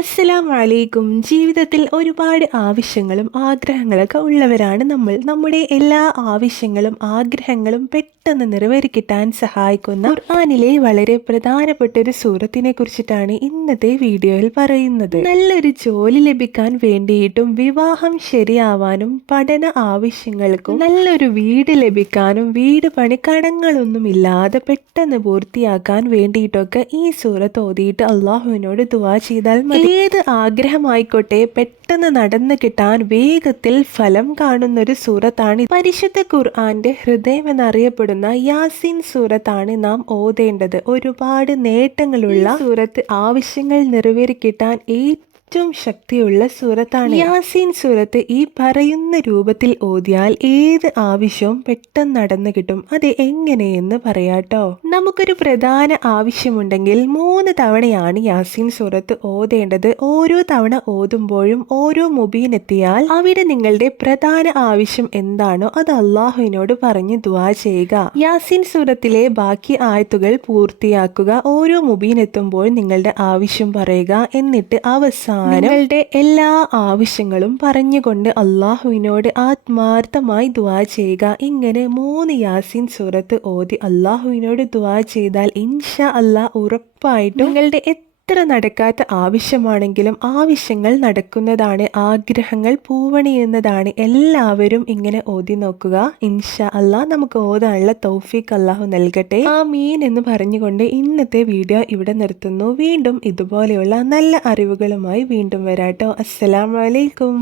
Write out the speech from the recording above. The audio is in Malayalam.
അസ്സലാമു അലൈക്കും. ജീവിതത്തിൽ ഒരുപാട് ആവശ്യങ്ങളും ആഗ്രഹങ്ങളൊക്കെ ഉള്ളവരാണ് നമ്മൾ. നമ്മുടെ എല്ലാ ആവശ്യങ്ങളും ആഗ്രഹങ്ങളും പെട്ടെന്ന് നിറവേറിക്കിട്ടാൻ സഹായിക്കുന്ന ഖുർആനിലെ വളരെ പ്രധാനപ്പെട്ട ഒരു സൂറത്തിനെ കുറിച്ചിട്ടാണ് ഇന്നത്തെ വീഡിയോയിൽ പറയുന്നത്. നല്ലൊരു ജോലി ലഭിക്കാൻ വേണ്ടിയിട്ടും വിവാഹം ശരിയാവാനും പഠന ആവശ്യങ്ങൾക്കും നല്ലൊരു വീട് ലഭിക്കാനും വീട് പണി കടങ്ങളൊന്നുമില്ലാതെ പെട്ടെന്ന് പൂർത്തിയാക്കാൻ വേണ്ടിയിട്ടൊക്കെ ഈ സൂറത്ത് ഓതിയിട്ട് അള്ളാഹുവിനോട് ദുആ ചെയ്താൽ മതി. ഏത് ആഗ്രഹമായിക്കോട്ടെ പെട്ടെന്ന് നടന്നു കിട്ടാൻ വേഗത്തിൽ ഫലം കാണുന്നൊരു സൂറത്താണ് പരിശുദ്ധ ഖുർആന്റെ ഹൃദയം എന്നറിയപ്പെടുന്ന യാസീൻ സൂറത്താണ് നാം ഓതേണ്ടത്. ഒരുപാട് നേട്ടങ്ങളുള്ള സൂറത്ത്, ആവശ്യങ്ങൾ നിറവേറിക്കിട്ടാൻ ഏറ്റവും ശക്തിയുള്ള സൂറത്താണ് യാസീൻ സൂറത്ത്. ഈ പറയുന്ന രൂപത്തിൽ ഓതിയാൽ ഏത് ആവശ്യവും പെട്ടെന്ന് നടന്നു കിട്ടും. അത് എങ്ങനെയെന്ന് പറയാട്ടോ. നമുക്കൊരു പ്രധാന ആവശ്യമുണ്ടെങ്കിൽ 3 തവണയാണ് യാസീൻ സൂറത്ത് ഓതേണ്ടത്. ഓരോ തവണ ഓതുമ്പോഴും ഓരോ മുബീൻ എത്തിയാൽ അവിടെ നിങ്ങളുടെ പ്രധാന ആവശ്യം എന്താണോ അത് അള്ളാഹുവിനോട് പറഞ്ഞ് ദുആ ചെയ്യുക. യാസീൻ സൂറത്തിലെ ബാക്കി ആയത്തുകൾ പൂർത്തിയാക്കുക. ഓരോ മുബീൻ എത്തുമ്പോൾ നിങ്ങളുടെ ആവശ്യം പറയുക. എന്നിട്ട് അവസാനം നിങ്ങളുടെ എല്ലാ ആവശ്യങ്ങളും പറഞ്ഞുകൊണ്ട് അള്ളാഹുവിനോട് ആത്മാർത്ഥമായി ദുആ ചെയ്യുക. ഇങ്ങനെ 3 യാസീൻ സൂറത്ത് ഓതി അള്ളാഹുവിനോട് ദുആ ചെയ്താൽ ഇൻഷാ അല്ലാഹ് ഉറപ്പായിട്ടും നിങ്ങളുടെ എത്ര നടക്കാത്ത ആവശ്യമാണെങ്കിലും ആവശ്യങ്ങൾ നടക്കുന്നതാണ്, ആഗ്രഹങ്ങൾ പൂവണിയുന്നതാണ്. എല്ലാവരും ഇങ്ങനെ ഓതി നോക്കുക. ഇൻഷാ അല്ലാഹ് നമുക്ക് ഓതാനുള്ള തൗഫീഖ് അല്ലാഹു നൽകട്ടെ. ആമീൻ എന്ന് പറഞ്ഞുകൊണ്ട് ഇന്നത്തെ വീഡിയോ ഇവിടെ നിർത്തുന്നു. വീണ്ടും ഇതുപോലെയുള്ള നല്ല അറിവുകളുമായി വീണ്ടും വരാട്ടോ. അസ്സലാമു അലൈക്കും.